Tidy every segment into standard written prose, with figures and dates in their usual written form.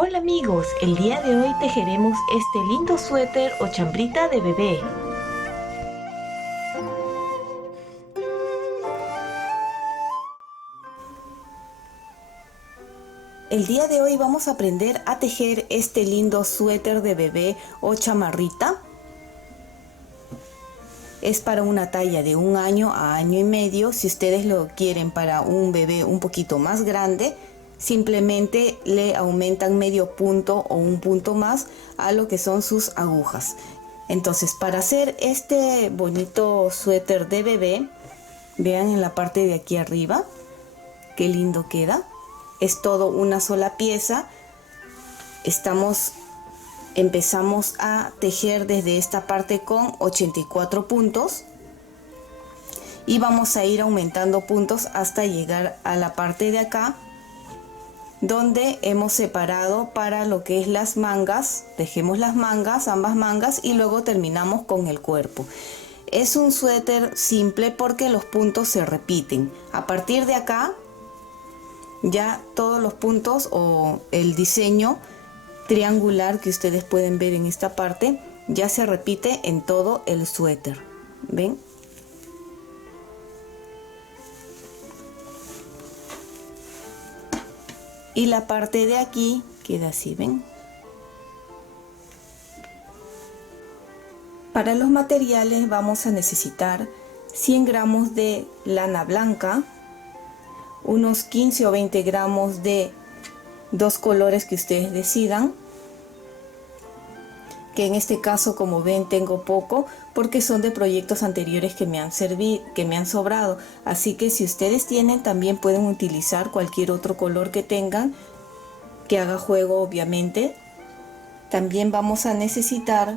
Hola amigos, el día de hoy tejeremos este lindo suéter o chambrita de bebé. El día de hoy vamos a aprender a tejer este lindo suéter de bebé o chamarrita. Es para una talla de 1 año a 1 año y medio. Si ustedes lo quieren para un bebé un poquito más grande, simplemente le aumentan medio punto o un punto más a lo que son sus agujas. Entonces, para hacer este bonito suéter de bebé, vean en la parte de aquí arriba, qué lindo queda. Es todo una sola pieza. Empezamos a tejer desde esta parte con 84 puntos y vamos a ir aumentando puntos hasta llegar a la parte de acá donde hemos separado para lo que es las mangas. Tejemos las mangas, ambas mangas, y luego terminamos con el cuerpo. Es un suéter simple porque los puntos se repiten. A partir de acá ya todos los puntos o el diseño triangular que ustedes pueden ver en esta parte ya se repite en todo el suéter. ¿Ven? Y la parte de aquí queda así, ¿ven? Para los materiales vamos a necesitar 100 gramos de lana blanca, unos 15 o 20 gramos de dos colores que ustedes decidan, que en este caso, como ven, tengo poco porque son de proyectos anteriores que me han sobrado, así que si ustedes tienen, también pueden utilizar cualquier otro color que tengan que haga juego, obviamente. También vamos a necesitar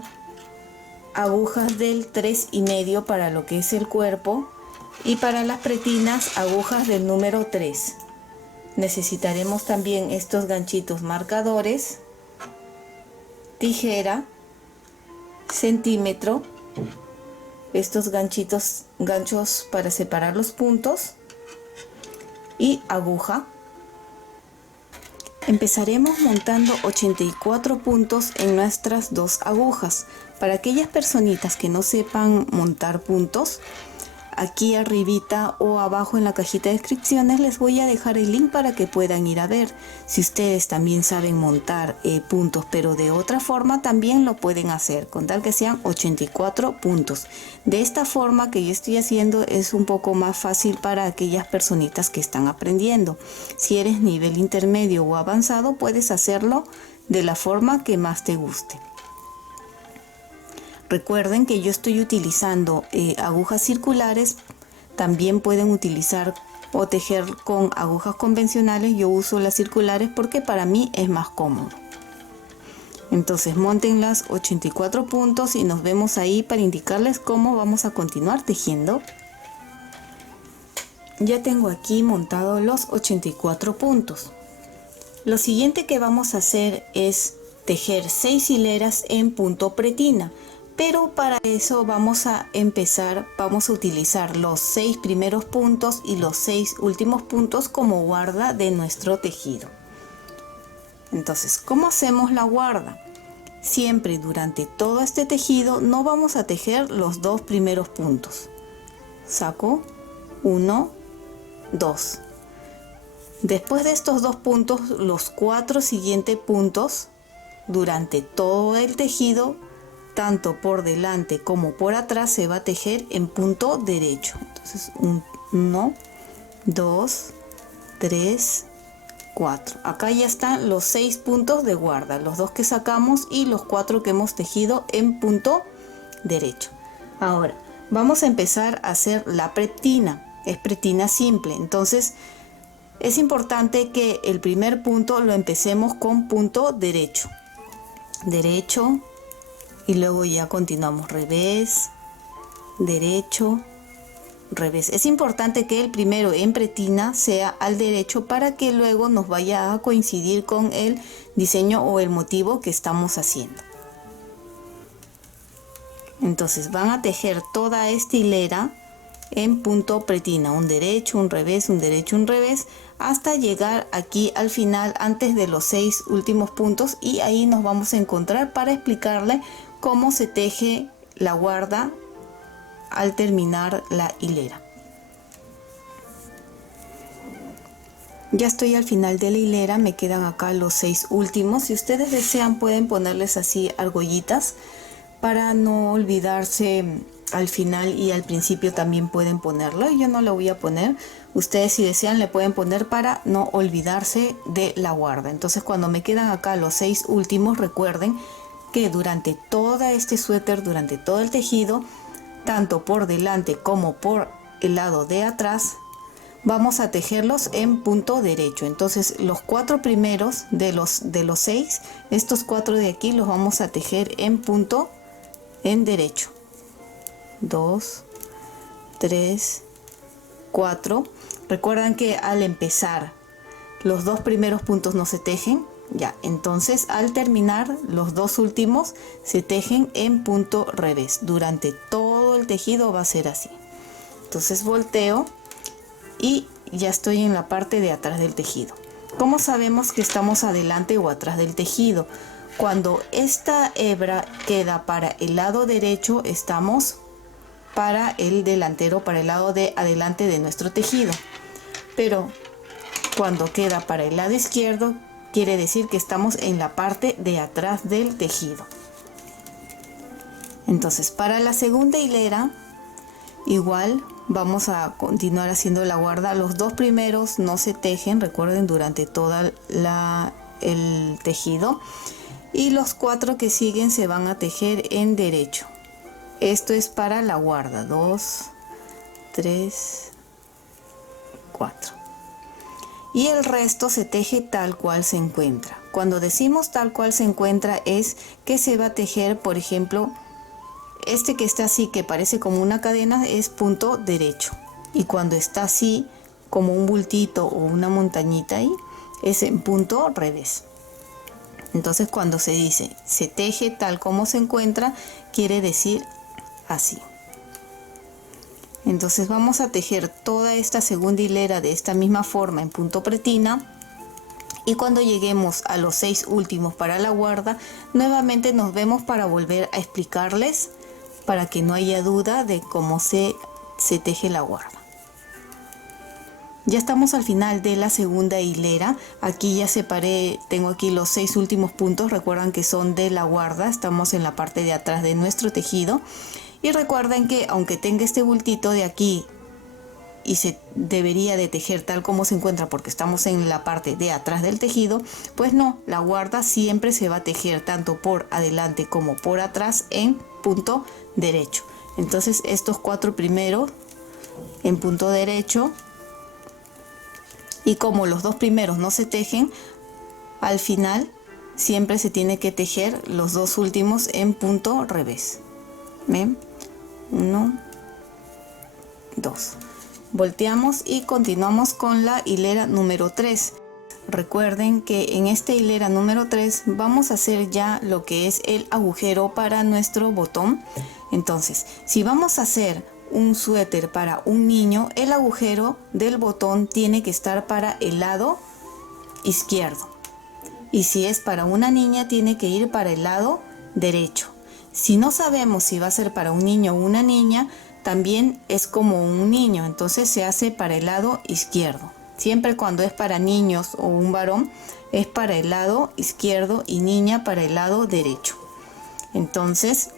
agujas del 3,5 para lo que es el cuerpo, y para las pretinas agujas del número 3. Necesitaremos también estos ganchitos marcadores, tijera, centímetro, estos ganchos para separar los puntos, y aguja. Empezaremos montando 84 puntos en nuestras dos agujas. Para aquellas personitas que no sepan montar puntos, aquí arribita o abajo en la cajita de descripciones les voy a dejar el link para que puedan ir a ver. Si ustedes también saben montar puntos pero de otra forma, también lo pueden hacer, con tal que sean 84 puntos. De esta forma que yo estoy haciendo es un poco más fácil para aquellas personitas que están aprendiendo. Si eres nivel intermedio o avanzado, puedes hacerlo de la forma que más te guste. Recuerden que yo estoy utilizando agujas circulares. También pueden utilizar o tejer con agujas convencionales. Yo uso las circulares porque para mí es más cómodo. Entonces monten las 84 puntos y nos vemos ahí para indicarles cómo vamos a continuar tejiendo. Ya tengo aquí montado los 84 puntos. Lo siguiente que vamos a hacer es tejer 6 hileras en punto pretina. Pero para eso vamos a utilizar los 6 primeros puntos y los 6 últimos puntos como guarda de nuestro tejido. Entonces, ¿cómo hacemos la guarda? Siempre durante todo este tejido no vamos a tejer los 2 primeros puntos. Saco 1, 2. Después de estos 2 puntos, los 4 siguientes puntos durante todo el tejido, tanto por delante como por atrás, se va a tejer en punto derecho. Entonces 1, 2, 3, 4. Acá ya están los 6 puntos de guarda, los 2 que sacamos y los 4 que hemos tejido en punto derecho. Ahora vamos a empezar a hacer la pretina. Es pretina simple, entonces es importante que el primer punto lo empecemos con punto derecho, y luego ya continuamos revés, derecho, revés. Es importante que el primero en pretina sea al derecho para que luego nos vaya a coincidir con el diseño o el motivo que estamos haciendo. Entonces van a tejer toda esta hilera en punto pretina, un derecho, un revés, un derecho, un revés, hasta llegar aquí al final antes de los 6 últimos puntos, y ahí nos vamos a encontrar para explicarle cómo se teje la guarda al terminar la hilera. Ya estoy al final de la hilera, me quedan acá los 6 últimos. Si ustedes desean pueden ponerles así argollitas para no olvidarse al final, y al principio también pueden ponerlo. Yo no lo voy a poner, ustedes si desean le pueden poner para no olvidarse de la guarda. Entonces cuando me quedan acá los 6 últimos, recuerden que durante todo este suéter, durante todo el tejido, tanto por delante como por el lado de atrás, vamos a tejerlos en punto derecho. Entonces los 4 primeros de los 6, estos 4 de aquí los vamos a tejer en punto en derecho. 2, 3, 4. Recuerdan que al empezar los 2 primeros puntos no se tejen, ya, entonces al terminar los 2 últimos se tejen en punto revés. Durante todo el tejido va a ser así. Entonces volteo y ya estoy en la parte de atrás del tejido. ¿Cómo sabemos que estamos adelante o atrás del tejido? Cuando esta hebra queda para el lado derecho, estamos para el delantero, para el lado de adelante de nuestro tejido. Pero cuando queda para el lado izquierdo, quiere decir que estamos en la parte de atrás del tejido. Entonces para la segunda hilera igual vamos a continuar haciendo la guarda. Los 2 primeros no se tejen, recuerden, durante toda el tejido, y los 4 que siguen se van a tejer en derecho. Esto es para la guarda. 2, 3, 4. Y el resto se teje tal cual se encuentra. Cuando decimos tal cual se encuentra es que se va a tejer, por ejemplo, este que está así, que parece como una cadena, es punto derecho. Y cuando está así, como un bultito o una montañita ahí, es en punto revés. Entonces cuando se dice se teje tal como se encuentra, quiere decir así. Entonces vamos a tejer toda esta segunda hilera de esta misma forma en punto pretina, y cuando lleguemos a los 6 últimos para la guarda, nuevamente nos vemos para volver a explicarles, para que no haya duda de cómo se teje la guarda. Ya estamos al final de la segunda hilera. Aquí ya separé, tengo aquí los 6 últimos puntos, recuerdan que son de la guarda, estamos en la parte de atrás de nuestro tejido. Y recuerden que aunque tenga este bultito de aquí y se debería de tejer tal como se encuentra porque estamos en la parte de atrás del tejido, pues no, la guarda siempre se va a tejer tanto por adelante como por atrás en punto derecho. Entonces estos 4 primeros en punto derecho, y como los 2 primeros no se tejen, al final siempre se tiene que tejer los 2 últimos en punto revés. ¿Ven? 1, 2. Volteamos y continuamos con la hilera número 3. Recuerden que en esta hilera número 3 vamos a hacer ya lo que es el agujero para nuestro botón. Entonces, si vamos a hacer un suéter para un niño, el agujero del botón tiene que estar para el lado izquierdo. Y si es para una niña, tiene que ir para el lado derecho. Si no sabemos si va a ser para un niño o una niña, también es como un niño, entonces se hace para el lado izquierdo. Siempre cuando es para niños o un varón, es para el lado izquierdo, y niña para el lado derecho. Entonces,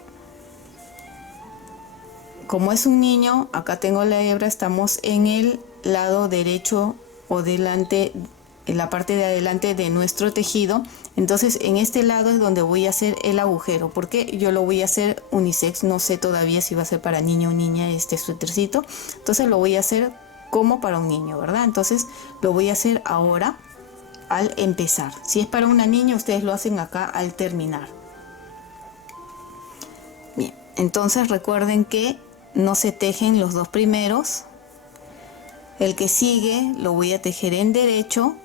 como es un niño, acá tengo la hebra, estamos en el lado derecho o delante, en la parte de adelante de nuestro tejido. Entonces en este lado es donde voy a hacer el agujero, porque yo lo voy a hacer unisex, no sé todavía si va a ser para niño o niña este suétercito. Entonces lo voy a hacer como para un niño, ¿verdad? Entonces lo voy a hacer ahora al empezar. Si es para una niña, ustedes lo hacen acá al terminar. Bien, entonces recuerden que no se tejen los 2 primeros. El que sigue lo voy a tejer en derecho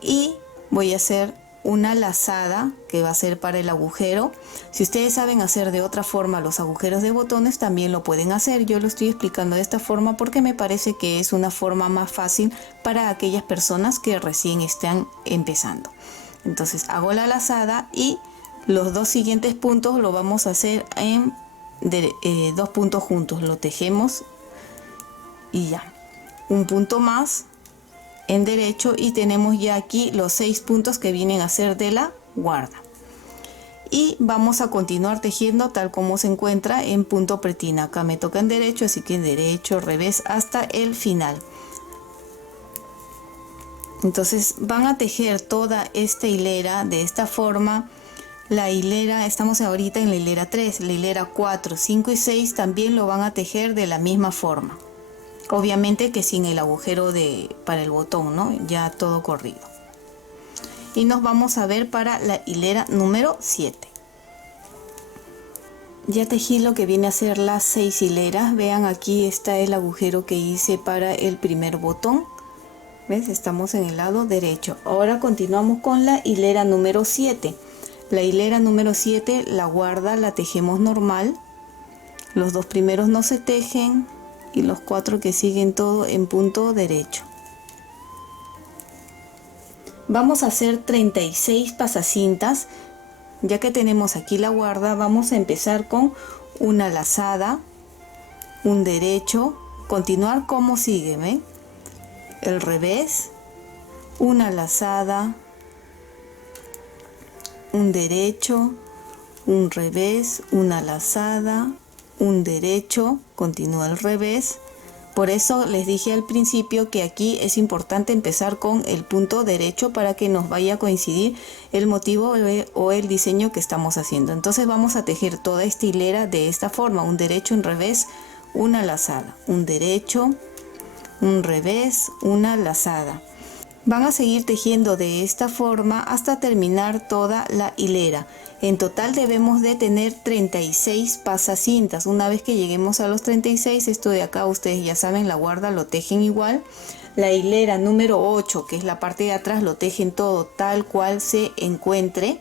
y voy a hacer una lazada que va a ser para el agujero. Si ustedes saben hacer de otra forma los agujeros de botones, también lo pueden hacer. Yo lo estoy explicando de esta forma porque me parece que es una forma más fácil para aquellas personas que recién están empezando. Entonces hago la lazada y los dos siguientes puntos lo vamos a hacer en dos puntos juntos. Lo tejemos y ya. Un punto más en derecho y tenemos ya aquí los 6 puntos que vienen a ser de la guarda. Y vamos a continuar tejiendo tal como se encuentra en punto pretina. Acá me toca en derecho, así que en derecho, revés hasta el final. Entonces van a tejer toda esta hilera de esta forma. La hilera, estamos ahorita en la hilera 3, la hilera 4, 5 y 6 también lo van a tejer de la misma forma. Obviamente que sin el agujero para el botón, ¿no? Ya todo corrido. Y nos vamos a ver para la hilera número 7. Ya tejí lo que viene a ser las 6 hileras. Vean, aquí está el agujero que hice para el primer botón. ¿Ves? Estamos en el lado derecho. Ahora continuamos con la hilera número 7. La hilera número 7, la guarda la tejemos normal. Los dos primeros no se tejen y los 4 que siguen todo en punto derecho. Vamos a hacer 36 pasacintas. Ya que tenemos aquí la guarda, vamos a empezar con una lazada, un derecho, continuar como sigue, ¿ven? El revés, una lazada, un derecho, un revés, una lazada, un derecho, continúa el revés. Por eso les dije al principio que aquí es importante empezar con el punto derecho para que nos vaya a coincidir el motivo o el diseño que estamos haciendo. Entonces vamos a tejer toda esta hilera de esta forma: un derecho, un revés, una lazada, un derecho, un revés, una lazada. Van a seguir tejiendo de esta forma hasta terminar toda la hilera. En total debemos de tener 36 pasacintas. Una vez que lleguemos a los 36, esto de acá ustedes ya saben, la guarda lo tejen igual. La hilera número 8, que es la parte de atrás, lo tejen todo tal cual se encuentre.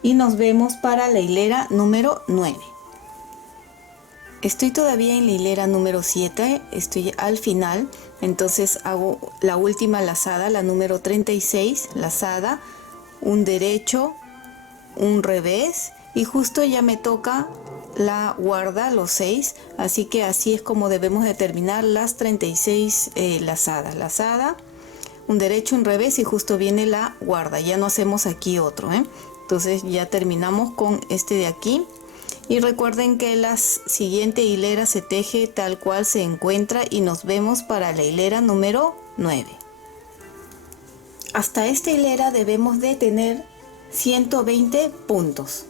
Y nos vemos para la hilera número 9. Estoy todavía en la hilera número 7, estoy al final, entonces hago la última lazada, la número 36, lazada, un derecho, un revés y justo ya me toca la guarda, los 6, así que así es como debemos de terminar las 36 lazadas. Lazada, un derecho, un revés y justo viene la guarda, ya no hacemos aquí otro, Entonces ya terminamos con este de aquí. Y recuerden que la siguiente hilera se teje tal cual se encuentra y nos vemos para la hilera número 9. Hasta esta hilera debemos de tener 120 puntos.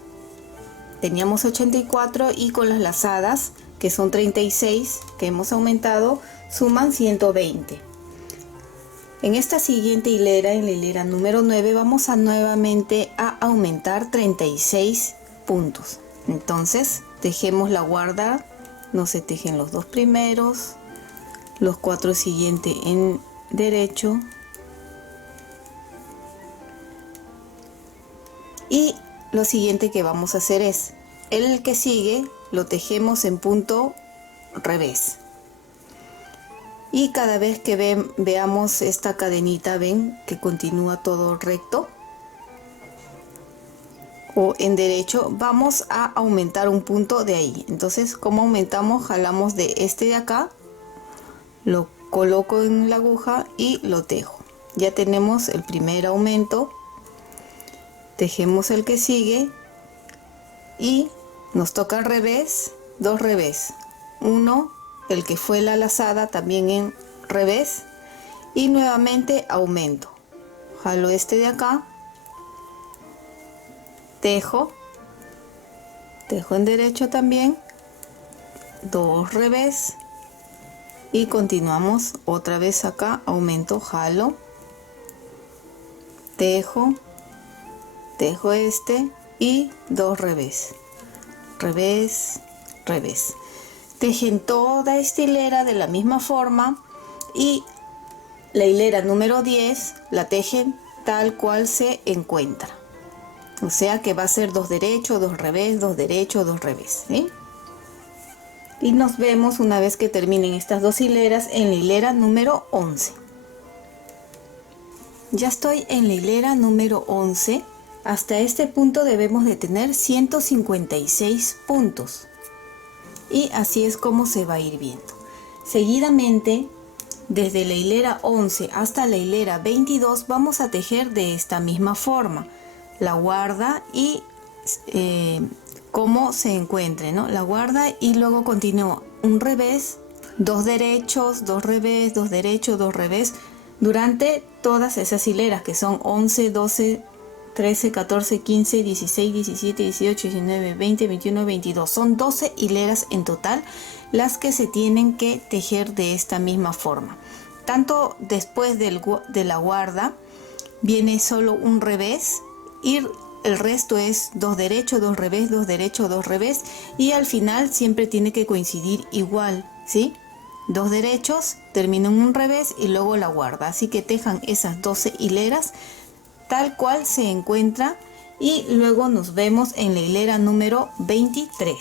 Teníamos 84 y con las lazadas, que son 36 que hemos aumentado, suman 120. En esta siguiente hilera, en la hilera número 9, vamos a nuevamente a aumentar 36 puntos. Entonces tejemos la guarda, no se tejen los dos primeros, los 4 siguientes en derecho y lo siguiente que vamos a hacer es el que sigue lo tejemos en punto revés. Y cada vez que veamos esta cadenita, ven que continúa todo recto o en derecho, vamos a aumentar un punto de ahí. Entonces, como aumentamos, jalamos de este de acá, lo coloco en la aguja y lo tejo. Ya tenemos el primer aumento, tejemos el que sigue y nos toca al revés, dos revés, uno, el que fue la lazada también en revés y nuevamente aumento, jalo este de acá, tejo en derecho también, dos revés y continuamos otra vez acá, aumento, jalo, tejo este y dos revés, revés, revés. Tejen toda esta hilera de la misma forma y la hilera número 10 la tejen tal cual se encuentra. O sea que va a ser 2 derechos, 2 revés, 2 derechos, 2 revés, ¿sí? Y nos vemos una vez que terminen estas 2 hileras en la hilera número 11. Ya estoy en la hilera número 11. Hasta este punto debemos de tener 156 puntos. Y así es como se va a ir viendo. Seguidamente, desde la hilera 11 hasta la hilera 22 vamos a tejer de esta misma forma. La guarda y cómo se encuentre, ¿no? La guarda y luego continúa un revés, 2 derechos, 2 revés, 2 derechos, 2 revés durante todas esas hileras que son 11, 12, 13, 14, 15, 16, 17, 18, 19, 20, 21, 22. Son 12 hileras en total las que se tienen que tejer de esta misma forma. Tanto después de la guarda viene solo un revés y el resto es 2 derechos, 2 revés, 2 derechos, 2 revés y al final siempre tiene que coincidir igual, ¿sí? 2 derechos, terminan un revés y luego la guarda. Así que tejan esas 12 hileras tal cual se encuentra y luego nos vemos en la hilera número 23.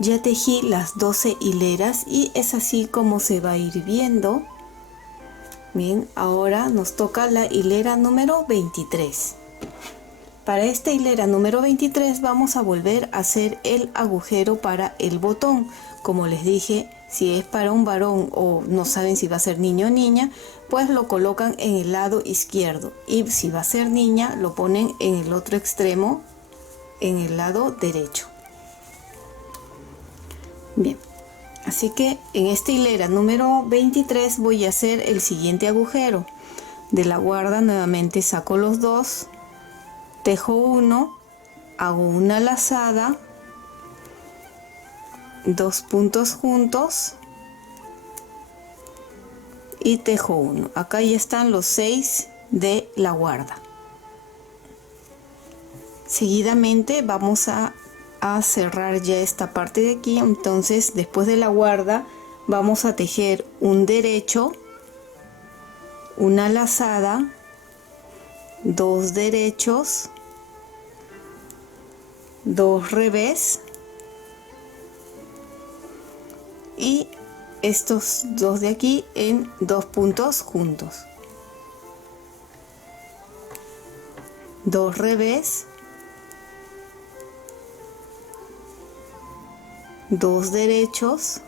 Ya tejí las 12 hileras y es así como se va a ir viendo. Bien, ahora nos toca la hilera número 23. Para esta hilera número 23 vamos a volver a hacer el agujero para el botón. Como les dije, si es para un varón o no saben si va a ser niño o niña, pues lo colocan en el lado izquierdo. Y si va a ser niña, lo ponen en el otro extremo, en el lado derecho. Bien, así que en esta hilera número 23 voy a hacer el siguiente agujero. De la guarda nuevamente saco los 2, tejo 1, hago una lazada, 2 puntos juntos y tejo 1. Acá ya están los 6 de la guarda. Seguidamente vamos a cerrar ya esta parte de aquí. Entonces después de la guarda vamos a tejer un derecho, una lazada, 2 derechos, 2 revés y estos 2 de aquí en 2 puntos juntos, 2 revés, 2 derechos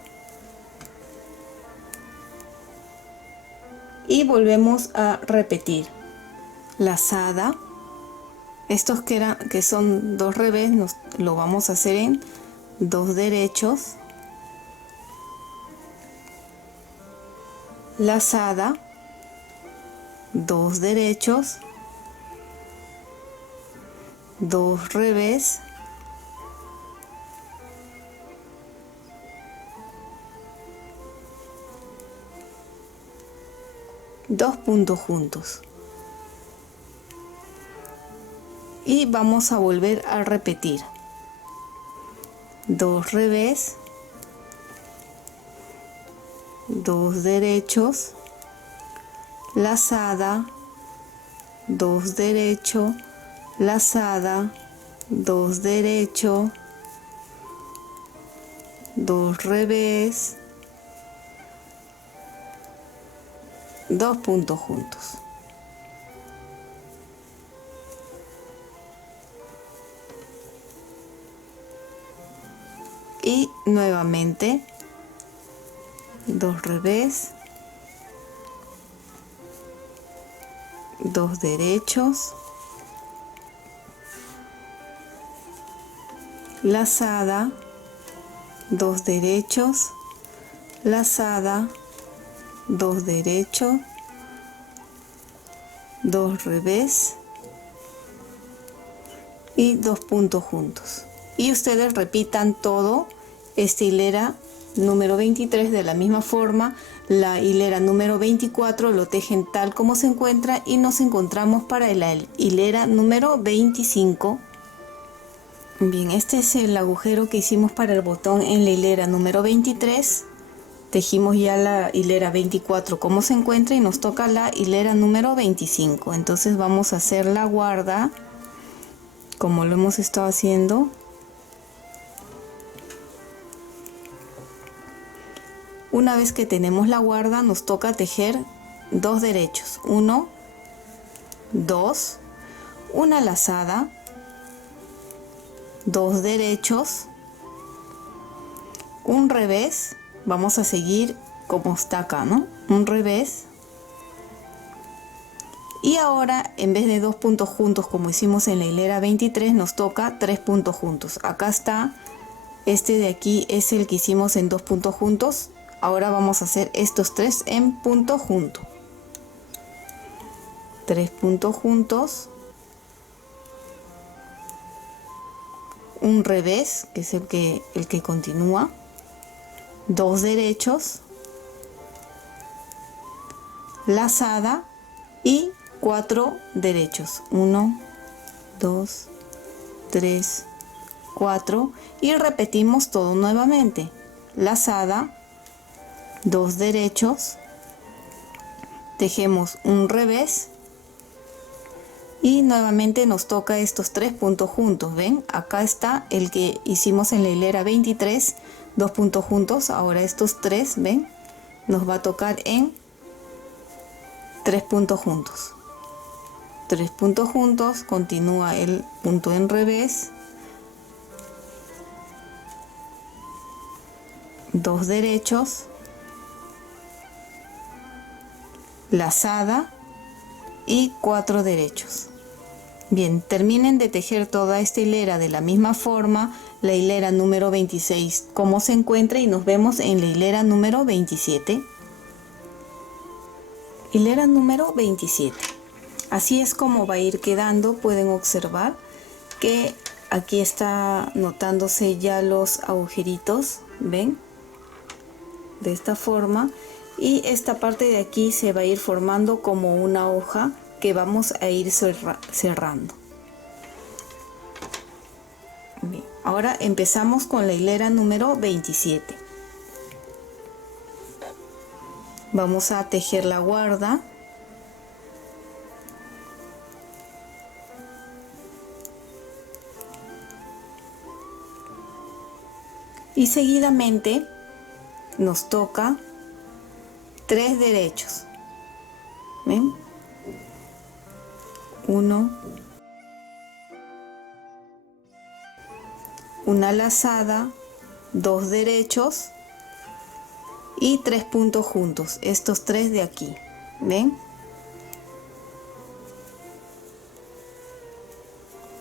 y volvemos a repetir lazada. Estos que son 2 revés lo vamos a hacer en 2 derechos, lazada, 2 derechos, 2 revés, dos puntos juntos y vamos a volver a repetir 2 revés, 2 derechos, lazada, 2 derecho, lazada, 2 derecho, 2 revés, 2 puntos juntos. Y nuevamente 2 revés, 2 derechos, lazada, 2 derechos, lazada, 2 derechos, 2 revés y 2 puntos juntos. Y ustedes repitan todo esta hilera número 23 de la misma forma. La hilera número 24 lo tejen tal como se encuentra y nos encontramos para la hilera número 25. Bien, este es el agujero que hicimos para el botón en la hilera número 23. Tejimos ya la hilera 24 como se encuentra y nos toca la hilera número 25. Entonces vamos a hacer la guarda como lo hemos estado haciendo. Una vez que tenemos la guarda, nos toca tejer 2 derechos, 1, 2, una lazada, 2 derechos, un revés. Vamos a seguir como está acá, ¿no? Un revés. Y ahora, en vez de 2 puntos juntos como hicimos en la hilera 23, nos toca 3 puntos juntos. Acá está, este de aquí es el que hicimos en 2 puntos juntos. Ahora vamos a hacer estos 3 en punto junto. 3 puntos juntos. Un revés, que es el que continúa. 2 derechos. Lazada y 4 derechos. 1, 2, 3, 4. Y repetimos todo nuevamente. Lazada, 2 derechos, tejemos un revés y nuevamente nos toca estos 3 puntos juntos. ¿Ven? Acá está el que hicimos en la hilera 23, 2 puntos juntos. Ahora estos 3, ¿ven? Nos va a tocar en 3 puntos juntos. 3 puntos juntos, continúa el punto en revés, 2 derechos, lazada y 4 derechos. Bien, terminen de tejer toda esta hilera de la misma forma, la hilera número 26 como se encuentra, y nos vemos en la hilera número 27. Hilera número 27. Así es como va a ir quedando. Pueden observar que aquí está notándose ya los agujeritos, ¿ven? De esta forma. Y esta parte de aquí se va a ir formando como una hoja que vamos a ir cerrando. Bien, ahora empezamos con la hilera número 27. Vamos a tejer la guarda. Y seguidamente nos toca 3 derechos. ¿Ven? 1, una lazada, 2 derechos y 3 puntos juntos, estos 3 de aquí. ¿Ven?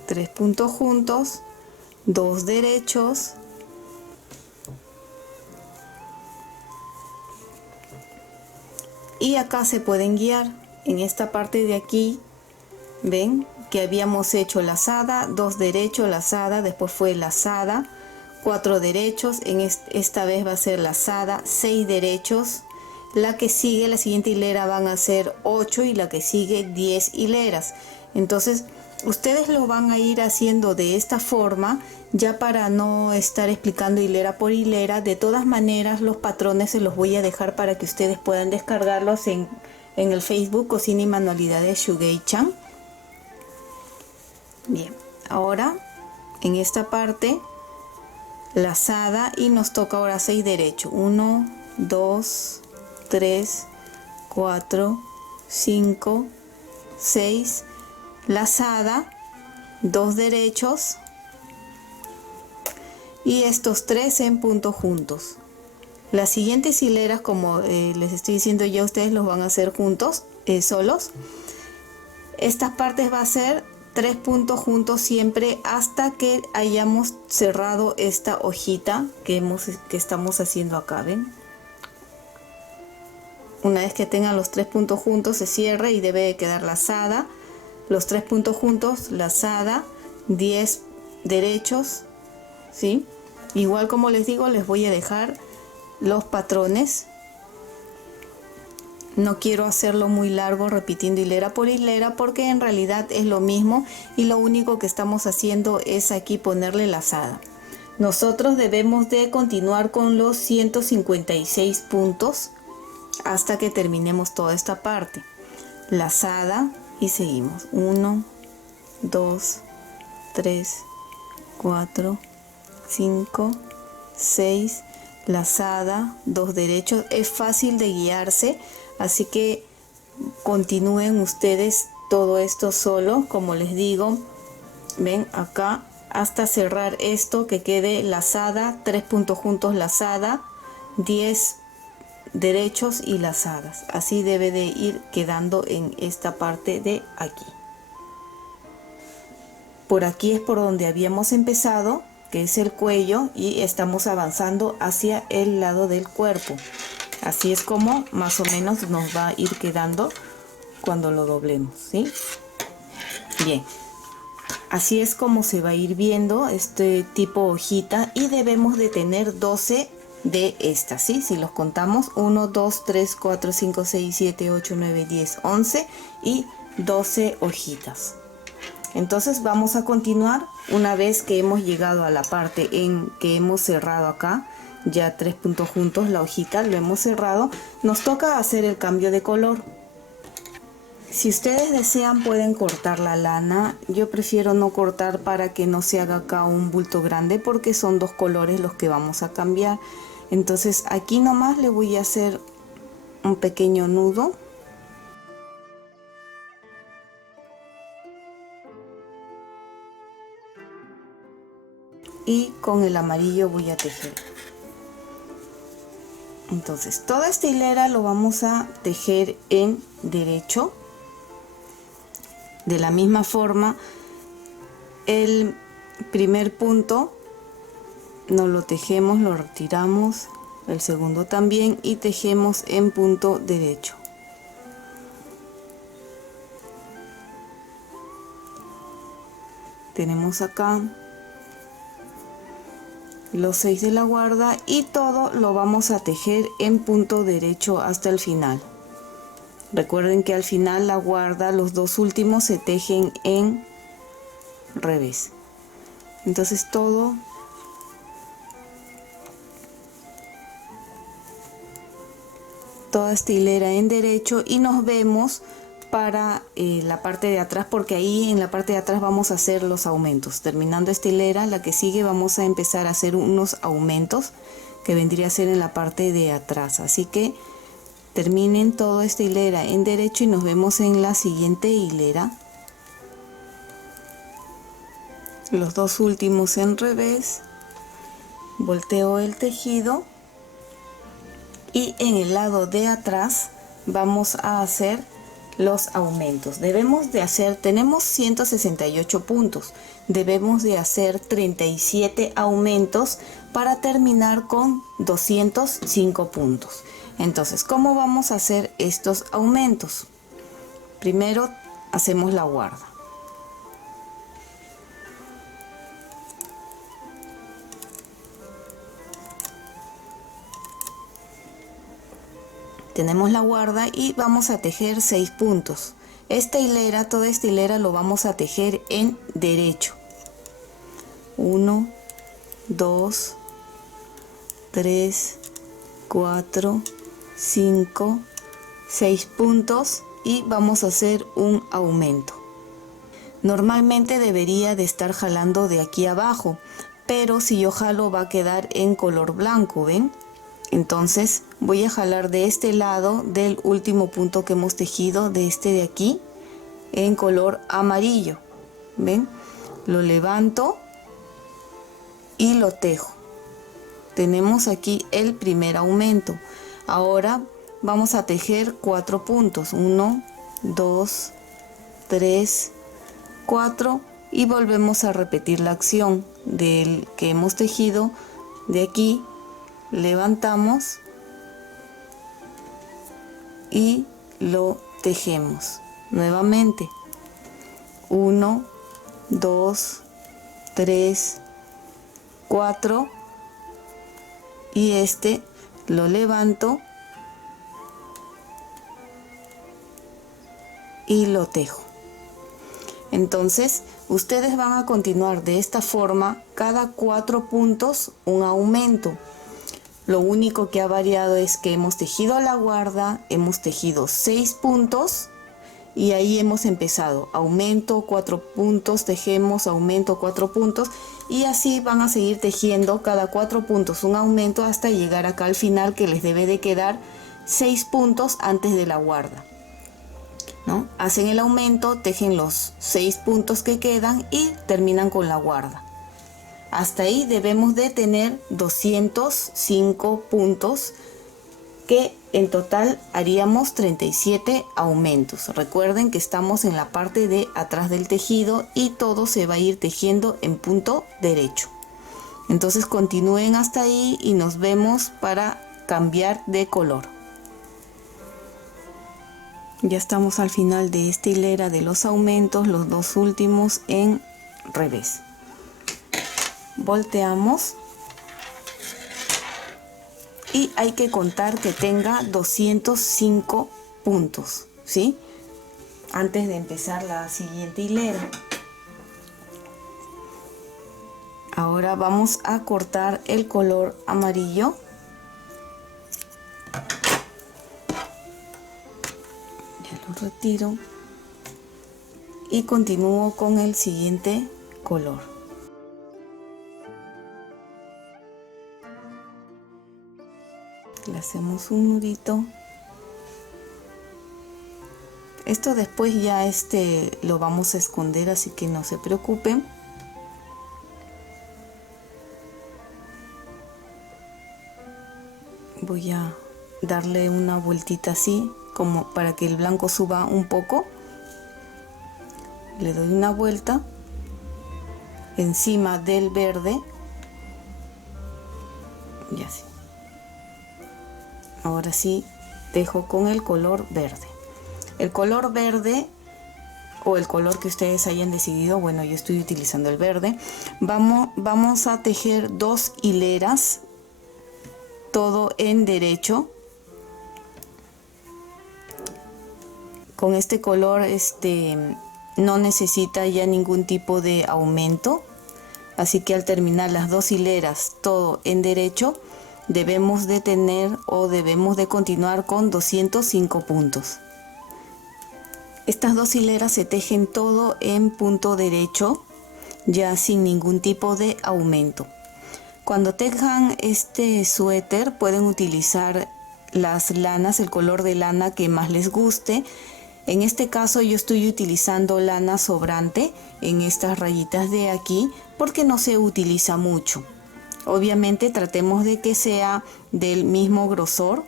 3 puntos juntos, 2 derechos, y acá se pueden guiar en esta parte de aquí. Ven que habíamos hecho lazada, 2 derechos, lazada, después fue lazada, 4 derechos, en esta vez va a ser lazada, 6 derechos, la que sigue, la siguiente hilera van a ser 8 y la que sigue 10 hileras. Entonces ustedes lo van a ir haciendo de esta forma, ya para no estar explicando hilera por hilera. De todas maneras, los patrones se los voy a dejar para que ustedes puedan descargarlos en el Facebook Cocina y Manualidades Shuguei-chan. Bien, ahora en esta parte lazada y nos toca ahora 6 derechos. 1, 2, 3, 4, 5, 6, lazada, 2 derechos y estos 3 en punto juntos. Las siguientes hileras, como les estoy diciendo ya, ustedes los van a hacer juntos, solos. Estas partes va a ser 3 puntos juntos siempre hasta que hayamos cerrado esta hojita que estamos haciendo acá. ¿Ven? Una vez que tengan los 3 puntos juntos, se cierra y debe de quedar lazada. Los 3 puntos juntos, lazada, 10 derechos, ¿sí? Igual como les digo, les voy a dejar los patrones. No quiero hacerlo muy largo repitiendo hilera por hilera, porque en realidad es lo mismo y lo único que estamos haciendo es aquí ponerle lazada. Nosotros debemos de continuar con los 156 puntos hasta que terminemos toda esta parte. Lazada y seguimos. 1, 2, 3, 4, 5, 6, lazada, 2 derechos. Es fácil de guiarse, así que continúen ustedes todo esto solo, como les digo. Ven acá hasta cerrar esto, que quede lazada, 3 puntos juntos, lazada, 10 derechos y lazadas. Así debe de ir quedando en esta parte de aquí. Por aquí es por donde habíamos empezado, que es el cuello, y estamos avanzando hacia el lado del cuerpo. Así es como más o menos nos va a ir quedando cuando lo doblemos, ¿sí? Bien. Así es como se va a ir viendo este tipo hojita, y debemos de tener 12 de estas, ¿sí? Si los contamos, 1, 2, 3, 4, 5, 6, 7, 8, 9, 10, 11 y 12 hojitas. Entonces vamos a continuar una vez que hemos llegado a la parte en que hemos cerrado acá, ya 3 puntos juntos, la hojita lo hemos cerrado. Nos toca hacer el cambio de color. Si ustedes desean pueden cortar la lana. Yo prefiero no cortar para que no se haga acá un bulto grande, porque son 2 colores los que vamos a cambiar. Entonces aquí nomás le voy a hacer un pequeño nudo. Y con el amarillo voy a tejer. Entonces toda esta hilera lo vamos a tejer en derecho. De la misma forma, el primer punto nos lo tejemos, lo retiramos, el segundo también, y tejemos en punto derecho. Tenemos acá los 6 de la guarda y todo lo vamos a tejer en punto derecho hasta el final. Recuerden que al final la guarda, los 2 últimos se tejen en revés. Entonces toda esta hilera en derecho, y nos vemos para la parte de atrás, porque ahí en la parte de atrás vamos a hacer los aumentos. Terminando esta hilera, la que sigue vamos a empezar a hacer unos aumentos que vendría a ser en la parte de atrás. Así que terminen toda esta hilera en derecho y nos vemos en la siguiente hilera. Los 2 últimos en revés, volteo el tejido y en el lado de atrás vamos a hacer los aumentos. Debemos de hacer, tenemos 168 puntos, debemos de hacer 37 aumentos para terminar con 205 puntos. Entonces, ¿cómo vamos a hacer estos aumentos? Primero hacemos la guarda. Tenemos la guarda y vamos a tejer 6 puntos. Esta hilera, toda esta hilera lo vamos a tejer en derecho. 1, 2, 3, 4, 5, 6 puntos y vamos a hacer un aumento. Normalmente debería de estar jalando de aquí abajo, pero si yo jalo va a quedar en color blanco, ¿ven? Entonces voy a jalar de este lado del último punto que hemos tejido, de este de aquí, en color amarillo, ¿ven? Lo levanto y lo tejo. Tenemos aquí el primer aumento. Ahora vamos a tejer 4 puntos, 1, 2, 3, 4 y volvemos a repetir la acción del que hemos tejido. De aquí levantamos y lo tejemos nuevamente. 1, 2, 3, 4 y este lo levanto y lo tejo. Entonces Ustedes van a continuar de esta forma, cada 4 puntos un aumento. Lo único que ha variado es que hemos tejido la guarda, hemos tejido 6 puntos y ahí hemos empezado. Aumento 4 puntos, tejemos, aumento 4 puntos y así van a seguir tejiendo cada 4 puntos un aumento hasta llegar acá al final, que les debe de quedar 6 puntos antes de la guarda, ¿no? Hacen el aumento, tejen los 6 puntos que quedan y terminan con la guarda. Hasta ahí debemos de tener 205 puntos, que en total haríamos 37 aumentos. Recuerden que estamos en la parte de atrás del tejido y todo se va a ir tejiendo en punto derecho. Entonces continúen hasta ahí y nos vemos para cambiar de color. Ya estamos al final de esta hilera de los aumentos, los dos últimos en revés. Volteamos y hay que contar que tenga 205 puntos, ¿sí? Antes de empezar la siguiente hilera. Ahora vamos a cortar el color amarillo. Ya lo retiro y continúo con el siguiente color. Le hacemos un nudito. Esto después ya lo vamos a esconder, así que no se preocupen. Voy a darle una vueltita así, como para que el blanco suba un poco. Le doy una vuelta encima del verde y así. Ahora sí dejo con el color verde. El color verde o el color que ustedes hayan decidido, bueno, yo estoy utilizando el verde. Vamos a tejer 2 hileras, todo en derecho. Con este color no necesita ya ningún tipo de aumento, así que al terminar las 2 hileras todo en derecho, debemos de tener o debemos de continuar con 205 puntos. Estas 2 hileras se tejen todo en punto derecho, ya sin ningún tipo de aumento. Cuando tejan este suéter pueden utilizar las lanas, el color de lana que más les guste. En este caso yo estoy utilizando lana sobrante en estas rayitas de aquí porque no se utiliza mucho. Obviamente tratemos de que sea del mismo grosor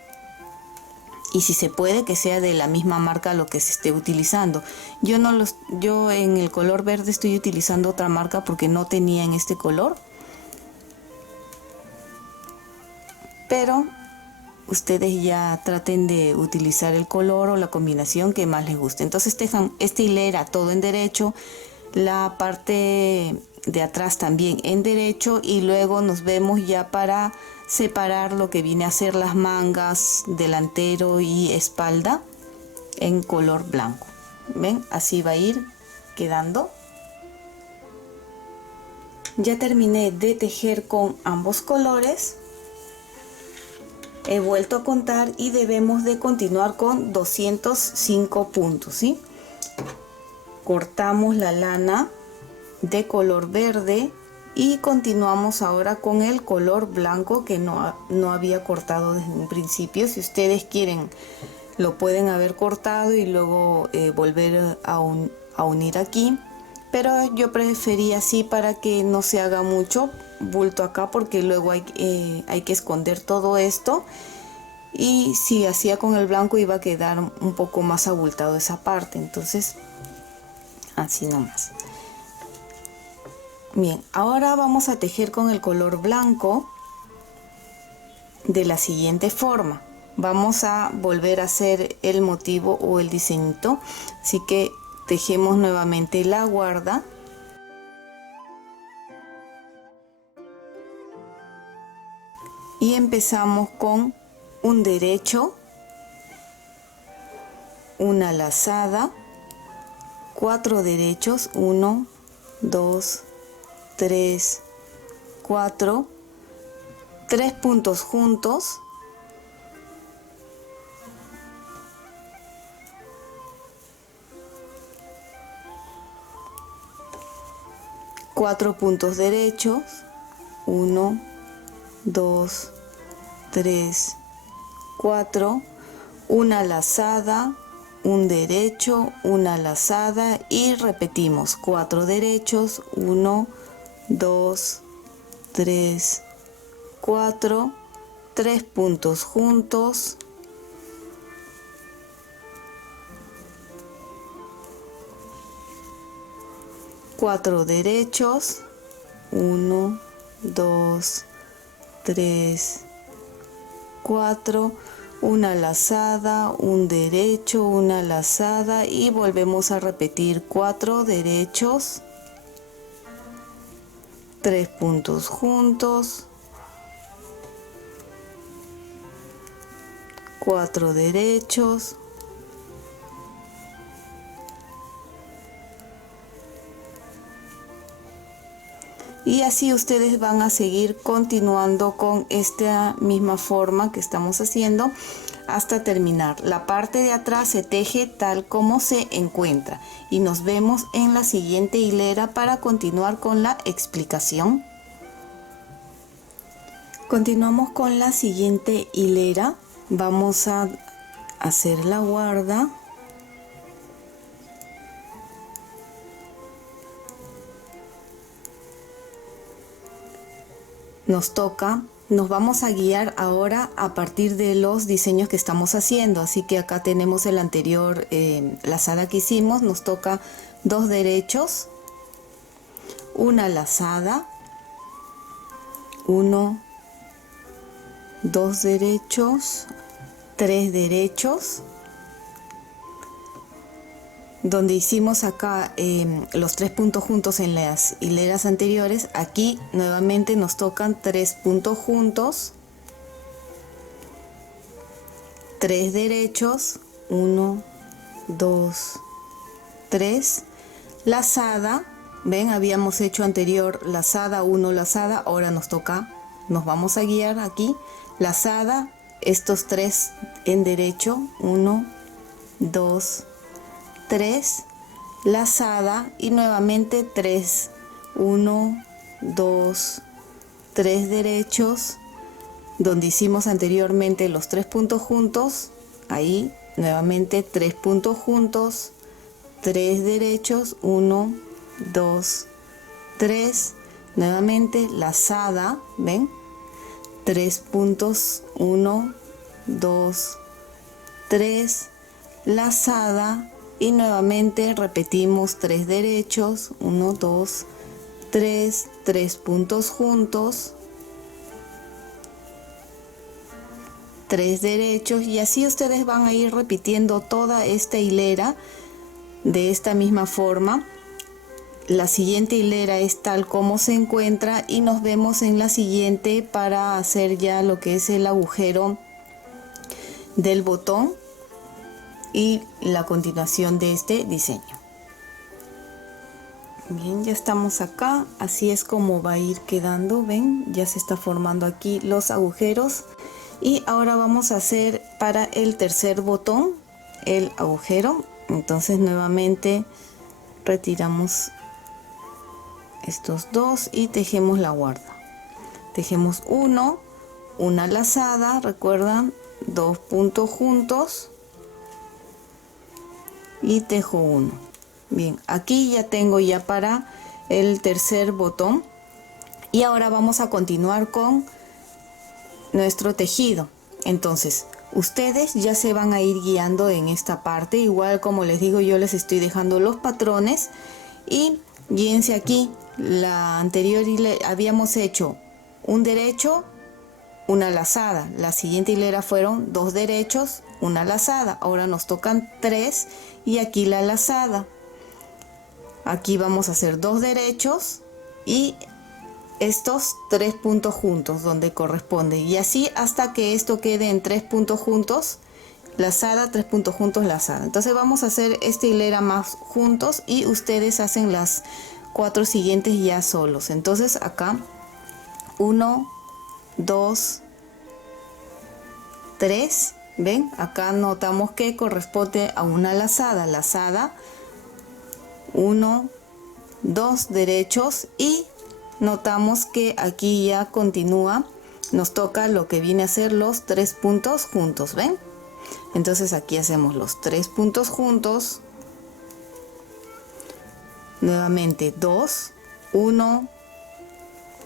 y si se puede que sea de la misma marca lo que se esté utilizando. Yo en el color verde estoy utilizando otra marca porque no tenía en este color. Pero ustedes ya traten de utilizar el color o la combinación que más les guste. Entonces tejan esta hilera todo en derecho, la parte de atrás también en derecho y luego nos vemos ya para separar lo que viene a ser las mangas, delantero y espalda en color blanco. ¿Ven? Así va a ir quedando. Ya terminé de tejer con ambos colores. He vuelto a contar y debemos de continuar con 205 puntos, ¿sí? Cortamos la lana de color verde y continuamos ahora con el color blanco que no había cortado desde un principio. Si ustedes quieren lo pueden haber cortado y luego volver a unir aquí, pero yo preferí así para que no se haga mucho bulto acá, porque luego hay que esconder todo esto, y si hacía con el blanco iba a quedar un poco más abultado esa parte. Entonces así nomás. Bien, ahora vamos a tejer con el color blanco de la siguiente forma. Vamos a volver a hacer el motivo o el diseñito, así que tejemos nuevamente la guarda. Y empezamos con un derecho, una lazada, 4 derechos, 1, 2, 3, 4, 3 puntos juntos, 4 puntos derechos, 1, 2, 3, 4, una lazada, un derecho, una lazada y repetimos 4 derechos, 1, 2, 3, 4, 3 puntos juntos, 4 derechos, 1, 2, 3, 4, una lazada, un derecho, una lazada y volvemos a repetir 4 derechos, 3 puntos juntos, 4 derechos, y así ustedes van a seguir continuando con esta misma forma que estamos haciendo hasta terminar. La parte de atrás se teje tal como se encuentra y nos vemos en la siguiente hilera para continuar con la explicación. Continuamos con la siguiente hilera. Vamos a hacer la guarda. Nos vamos a guiar ahora a partir de los diseños que estamos haciendo, así que acá tenemos el anterior lazada que hicimos. Nos toca 2 derechos, una lazada, 1, 2 derechos, 3 derechos, donde hicimos acá los 3 puntos juntos en las hileras anteriores. Aquí nuevamente nos tocan 3 puntos juntos, 3 derechos, 1, 2, 3, lazada. Ven, habíamos hecho anterior lazada, 1 lazada, ahora nos vamos a guiar aquí, lazada, estos 3 en derecho, 1, 2, 3, lazada y nuevamente 3, 1, 2, 3 derechos, donde hicimos anteriormente los 3 puntos juntos, ahí nuevamente 3 puntos juntos, 3 derechos, 1, 2, 3, nuevamente lazada, ven, 3 puntos, 1, 2, 3, lazada y nuevamente repetimos 3 derechos, 1, 2, 3, 3 puntos juntos, 3 derechos y así ustedes van a ir repitiendo toda esta hilera de esta misma forma. La siguiente hilera es tal como se encuentra y nos vemos en la siguiente para hacer ya lo que es el agujero del botón y la continuación de este diseño. Bien, ya estamos acá, así es como va a ir quedando. Ven, ya se está formando aquí los agujeros y ahora vamos a hacer para el tercer botón el agujero. Entonces nuevamente retiramos estos dos y tejemos la guarda. Tejemos una lazada, recuerdan, 2 puntos juntos y tejo 1. Bien, aquí ya tengo ya para el tercer botón y ahora vamos a continuar con nuestro tejido. Entonces ustedes ya se van a ir guiando en esta parte, igual como les digo, yo les estoy dejando los patrones y guíense aquí. La anterior habíamos hecho un derecho, una lazada, la siguiente hilera fueron 2 derechos, una lazada, ahora nos tocan 3 y aquí la lazada. Aquí vamos a hacer 2 derechos y estos 3 puntos juntos donde corresponde y así hasta que esto quede en 3 puntos juntos, lazada, 3 puntos juntos, lazada. Entonces vamos a hacer esta hilera más juntos y ustedes hacen las 4 siguientes ya solos. Entonces acá 1, 2, 3, ven, acá notamos que corresponde a una lazada, 1, 2 derechos, y notamos que aquí ya continúa, nos toca lo que viene a ser los 3 puntos juntos, ven. Entonces aquí hacemos los 3 puntos juntos, nuevamente 2, 1,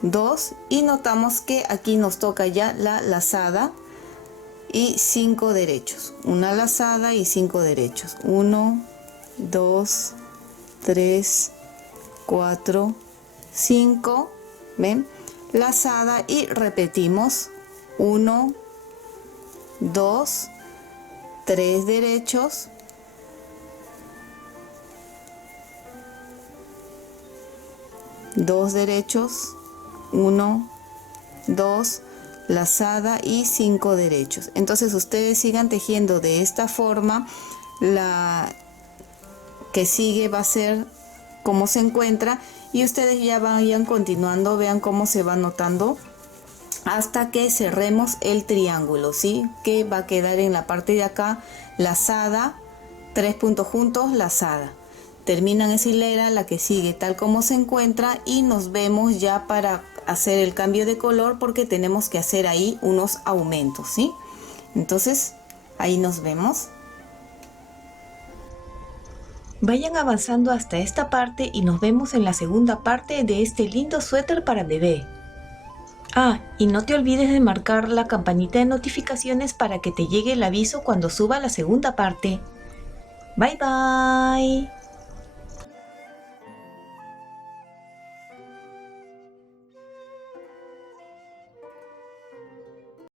2, y notamos que aquí nos toca ya la lazada y 5 derechos, una lazada y 5 derechos, 1, 2, 3, 4, 5, ven, lazada, y repetimos 1, 2, 3 derechos, 2 derechos, 1, 2, lazada y 5 derechos. Entonces ustedes sigan tejiendo de esta forma. La que sigue va a ser como se encuentra, y ustedes ya vayan continuando, vean cómo se va notando hasta que cerremos el triángulo, ¿sí? Que va a quedar en la parte de acá lazada, 3 puntos juntos, lazada. Terminan esa hilera, la que sigue tal como se encuentra, y nos vemos ya para hacer el cambio de color, porque tenemos que hacer ahí unos aumentos, ¿sí? Entonces ahí nos vemos. Vayan avanzando hasta esta parte y nos vemos en la segunda parte de este lindo suéter para bebé. Ah, y no te olvides de marcar la campanita de notificaciones para que te llegue el aviso cuando suba la segunda parte. Bye bye.